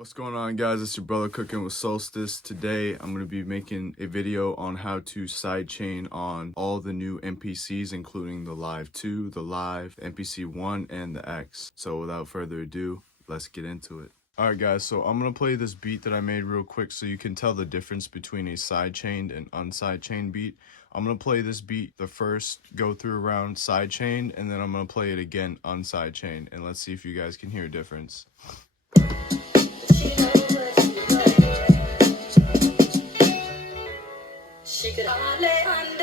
What's going on, guys? It's your brother Cooking with Solstice. Today I'm going to be making a video on how to sidechain on all the new NPCs, including the Live 2, the Live, NPC 1, and the X. So without further ado, let's get into it. Alright guys, so I'm going to play this beat that I made real quick so you can tell the difference between a sidechained and unsidechained beat. I'm going to play this beat the first go through round sidechained, and then I'm going to play it again unsidechained, and let's see if you guys can hear a difference. She could hardly understand.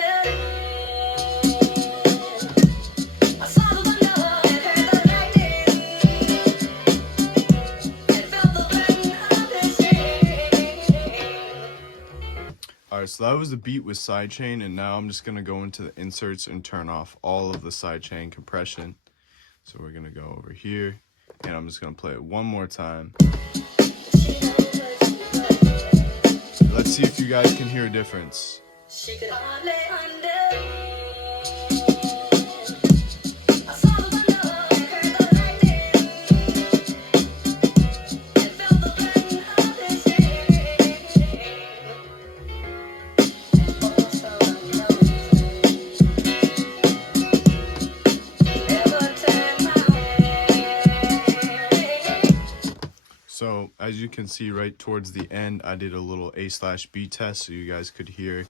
I saw the thunder and heard the lightning and felt the burden of the shame. Alright, so that was the beat with sidechain, and now I'm just going to go into the inserts and turn off all of the sidechain compression. So we're going to go over here, and I'm just going to play it one more time. Let's see if you guys can hear a difference. She could hardly understand. I saw the thunder and heard the lightning and felt the burden of the So as you can see right towards the end, I did a little A/B test so you guys could hear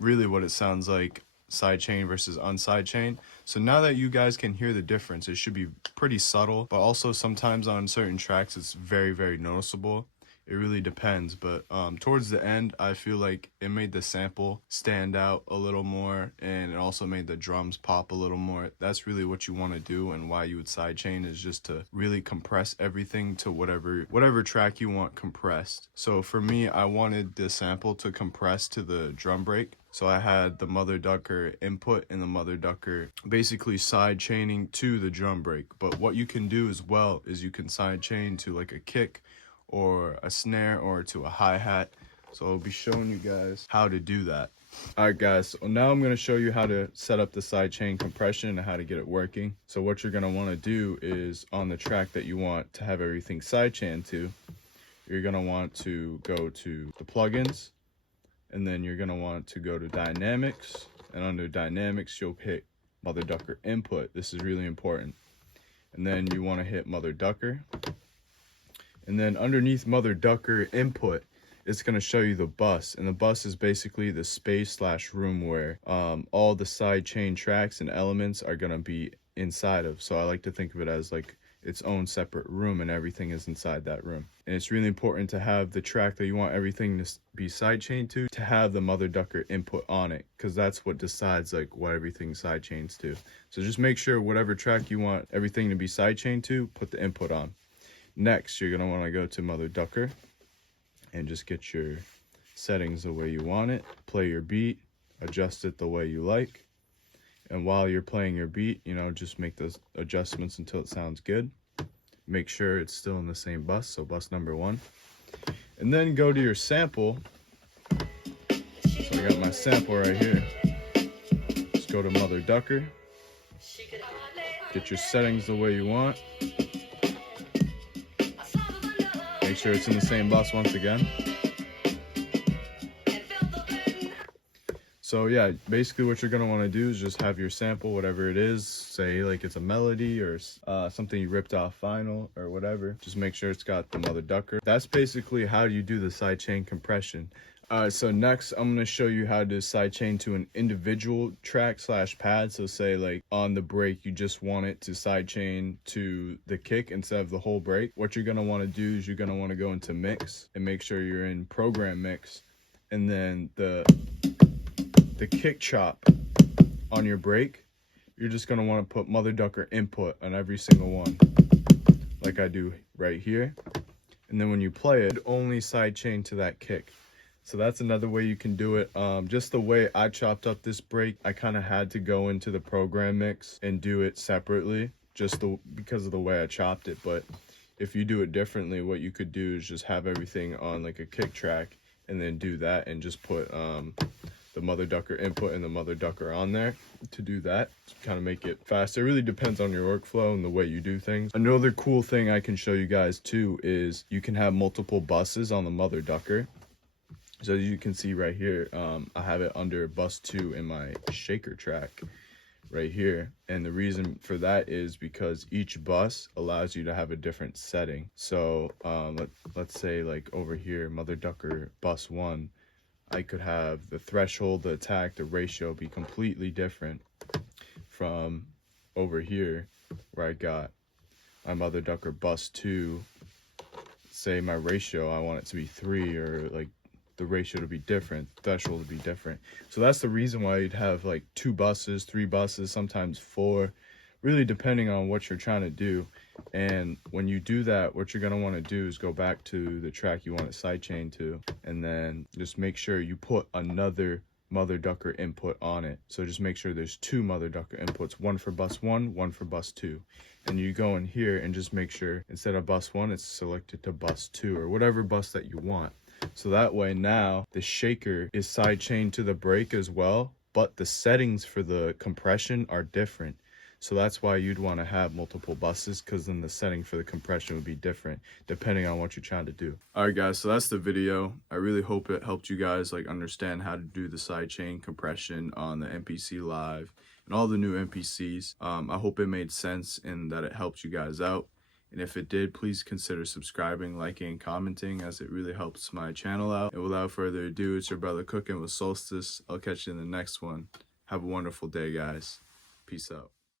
really what it sounds like sidechain versus unsidechain. So now that you guys can hear the difference, it should be pretty subtle, but also sometimes on certain tracks it's very, very noticeable. It really depends, but towards the end, I feel like it made the sample stand out a little more, and it also made the drums pop a little more. That's really what you want to do, and why you would sidechain is just to really compress everything to whatever track you want compressed. So for me, I wanted the sample to compress to the drum break. So I had the Mother Ducker input and the Mother Ducker basically side chaining to the drum break. But what you can do as well is you can side chain to like a kick or a snare or to a hi-hat. So I'll be showing you guys how to do that. Alright guys, so now I'm going to show you how to set up the sidechain compression and how to get it working. So what you're going to want to do is on the track that you want to have everything sidechained to, you're going to want to go to the plugins, and then you're going to want to go to dynamics, and under dynamics you'll hit Mother Ducker input. This is really important. And then you want to hit Mother Ducker. And then underneath Mother Ducker input, it's going to show you the bus. And the bus is basically the space/room where all the sidechain tracks and elements are going to be inside of. So I like to think of it as like its own separate room, and everything is inside that room. And it's really important to have the track that you want everything to be sidechained to have the Mother Ducker input on it, because that's what decides like what everything sidechains to. So just make sure whatever track you want everything to be sidechained to, put the input on. Next, you're going to want to go to Mother Ducker and just get your settings the way you want it. Play your beat, adjust it the way you like. And while you're playing your beat, you know, just make those adjustments until it sounds good. Make sure it's still in the same bus, so bus number 1. And then go to your sample. So I got my sample right here. Just go to Mother Ducker. Get your settings the way you want. Make sure it's in the same bus once again. So yeah, basically what you're going to want to do is just have your sample, whatever it is, say like it's a melody or something you ripped off vinyl or whatever. Just make sure it's got the Mother Ducker. That's basically how you do the sidechain compression. So next I'm going to show you how to sidechain to an individual track/pad. So say like on the break you just want it to sidechain to the kick instead of the whole break. What you're going to want to do is you're going to want to go into mix and make sure you're in program mix, and then the kick chop on your break, you're just going to want to put Mother Ducker input on every single one, like I do right here. And then when you play it, only sidechain to that kick. So that's another way you can do it. Just the way I chopped up this break, I kind of had to go into the program mix and do it separately, because of the way I chopped it. But if you do it differently, what you could do is just have everything on like a kick track and then do that, and just put the the mother ducker input and the mother ducker on there to do that, to kind of make it faster. It really depends on your workflow and the way you do things. Another cool thing I can show you guys too is you can have multiple buses on the mother ducker. So as you can see right here, I have it under bus 2 in my shaker track right here. And the reason for that is because each bus allows you to have a different setting. So let's say like over here, mother ducker bus 1, I could have the threshold, the attack, the ratio be completely different from over here where I got my mother ducker bus 2. Say my ratio, I want it to be 3, or like the ratio to be different, threshold to be different. So that's the reason why you'd have like 2 buses, 3 buses, sometimes 4, really depending on what you're trying to do. And when you do that, what you're going to want to do is go back to the track you want to sidechain to, and then just make sure you put another mother ducker input on it. So just make sure there's 2 mother ducker inputs, one for bus 1, one for bus 2. And you go in here and just make sure instead of bus 1, it's selected to bus 2 or whatever bus that you want. So that way now the shaker is sidechained to the brake as well, but the settings for the compression are different. So that's why you'd want to have multiple buses, because then the setting for the compression would be different depending on what you're trying to do. All right, guys, so that's the video. I really hope it helped you guys like understand how to do the sidechain compression on the MPC Live and all the new MPCs. I hope it made sense and that it helped you guys out. And if it did, please consider subscribing, liking, and commenting, as it really helps my channel out. And without further ado, it's your brother Cooking with Solstice. I'll catch you in the next one. Have a wonderful day, guys. Peace out.